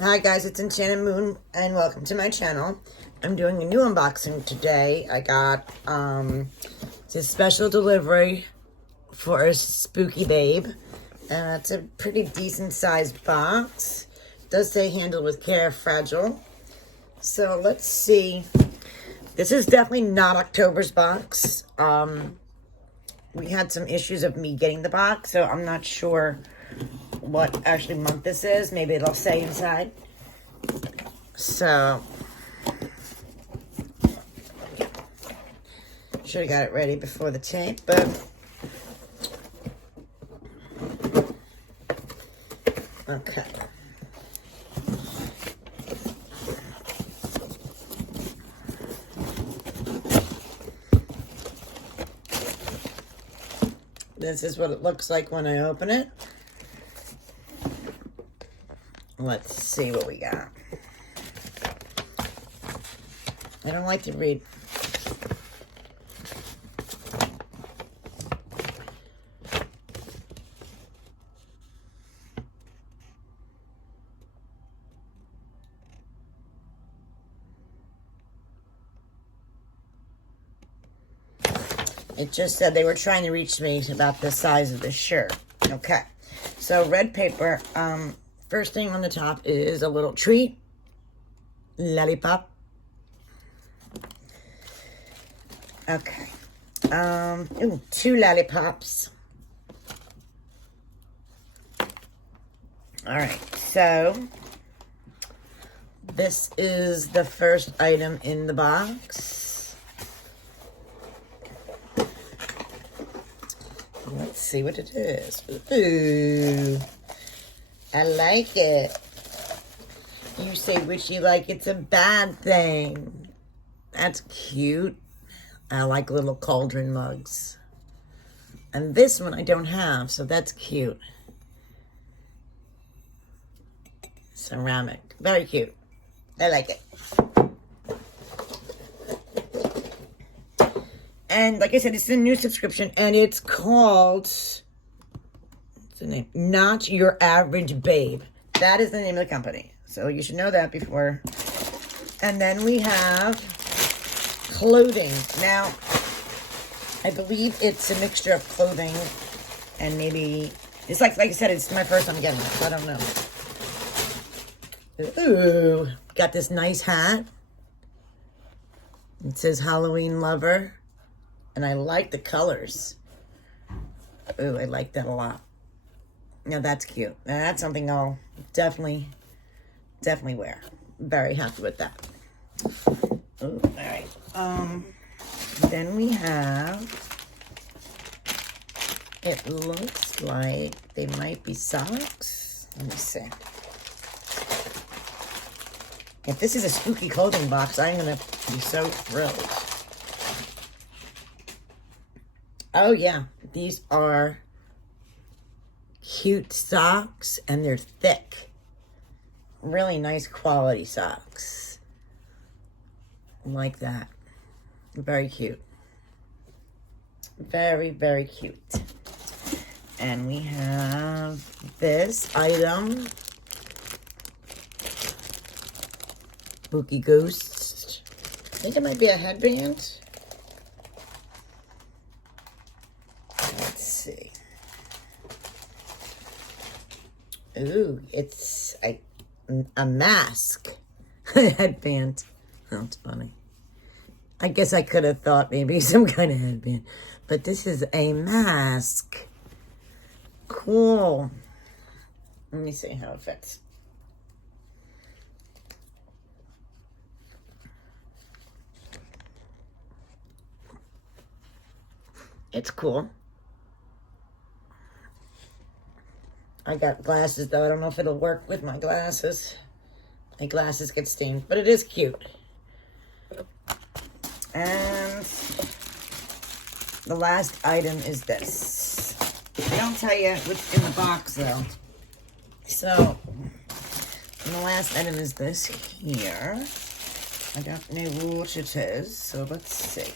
Hi guys, it's Enchanted Moon and welcome to my channel. I'm doing a new unboxing today. I got it's a special delivery for a spooky babe. And it's a pretty decent sized box. It does say handled with care, fragile. So let's see. This is definitely not October's box. We had some issues of me getting the box, so I'm not sure what actually month this is. Maybe it'll say inside. So should have got it ready before the tape, but okay. This is what it looks like when I open it. Let's see what we got. I don't like to read. It just said they were trying to reach me about the size of the shirt. Okay. So red paper. First thing on the top is a little treat. Lollipop. Okay. Ooh, 2 lollipops. All right. So this is the first item in the box. Let's see what it is. Ooh, I like it. You say, would you like it's a bad thing? That's cute. I like little cauldron mugs. And this one I don't have, so that's cute. Ceramic. Very cute. I like it. And like I said, it's a new subscription, and it's called, what's the name? Not Your Average Babe. That is the name of the company. So you should know that before. And then we have clothing. Now, I believe it's a mixture of clothing and maybe, it's like I said, it's my first time getting it, so I don't know. Ooh, got this nice hat. It says Halloween Lover. And I like the colors. Ooh, I like that a lot. Now that's cute. Now that's something I'll definitely wear. Very happy with that. Ooh, all right. Then we have, it looks like they might be socks. Let me see. If this is a spooky clothing box, I'm gonna be so thrilled. Oh yeah, these are cute socks and they're thick. Really nice quality socks. Like that. Very cute. Very, very cute. And we have this item. Spooky Ghost. I think it might be a headband. Let's see. Ooh, it's a mask. Headband. That's funny. I guess I could have thought maybe some kind of headband. But this is a mask. Cool. Let me see how it fits. It's cool. I got glasses, though. I don't know if it'll work with my glasses. My glasses get stained, but it is cute. And the last item is this. They don't tell you what's in the box, though. So, and the last item is this here. I don't know what it is, so let's see.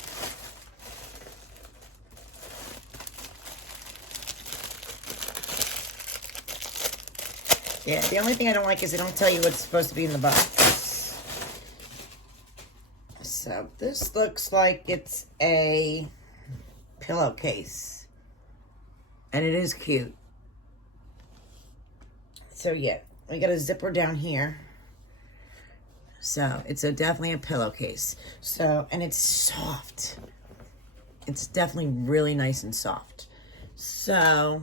Yeah, the only thing I don't like is they don't tell you what's supposed to be in the box. So this looks like it's a pillowcase. And it is cute. So yeah, we got a zipper down here. So it's definitely a pillowcase. So, and it's soft. It's definitely really nice and soft. So,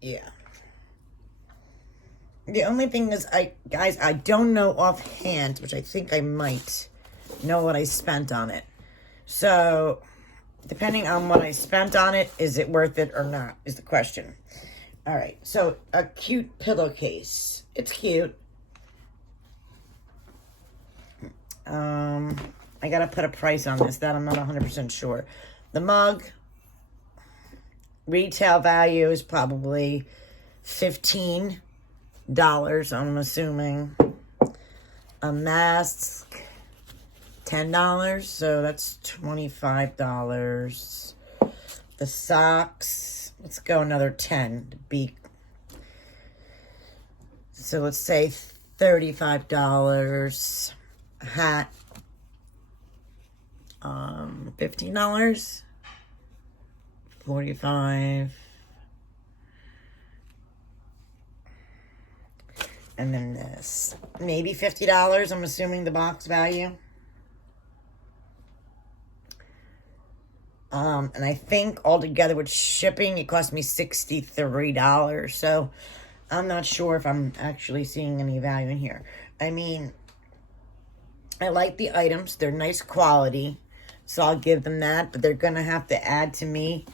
yeah. The only thing is, guys, I don't know offhand, which I think I might know what I spent on it. So, depending on what I spent on it, is it worth it or not, is the question. All right, so a cute pillowcase. It's cute. I gotta put a price on this. That I'm not 100% sure. The mug, retail value is probably $15, I'm assuming. A mask, $10, so that's $25. The socks, let's go another 10 to be. So let's say $35. A hat, $15. 45. And then this, maybe $50, I'm assuming the box value. And I think altogether with shipping, it cost me $63. So I'm not sure if I'm actually seeing any value in here. I mean, I like the items. They're nice quality. So I'll give them that. But they're going to have to add to me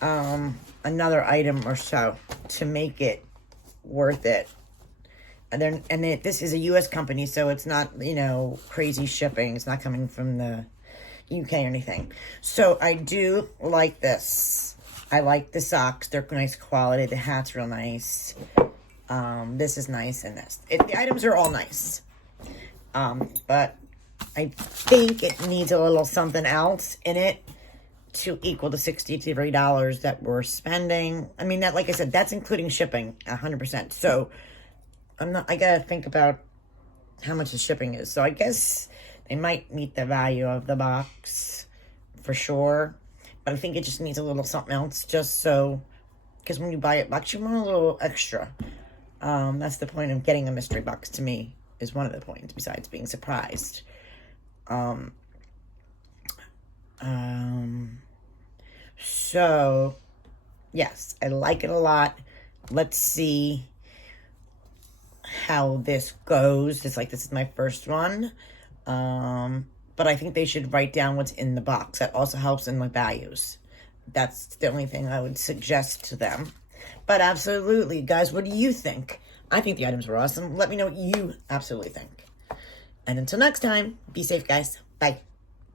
another item or so to make it worth it. And this is a U.S. company, so it's not, you know, crazy shipping. It's not coming from the UK or anything. So I do like this. I like the socks. They're nice quality. The hat's real nice. This is nice, and the items are all nice. But I think it needs a little something else in it to equal the $63 that we're spending. I mean, that, like I said, that's including shipping 100%. So I gotta think about how much the shipping is. So I guess they might meet the value of the box for sure. But I think it just needs a little something else, just so, because when you buy a box, you want a little extra. That's the point of getting a mystery box, to me, is one of the points, besides being surprised. So, yes, I like it a lot. Let's see how this goes. This is my first one. But I think they should write down what's in the box. That also helps in the values. That's the only thing I would suggest to them. But absolutely, guys, what do you think? I think the items were awesome. Let me know what you absolutely think. And until next time, be safe, guys. Bye.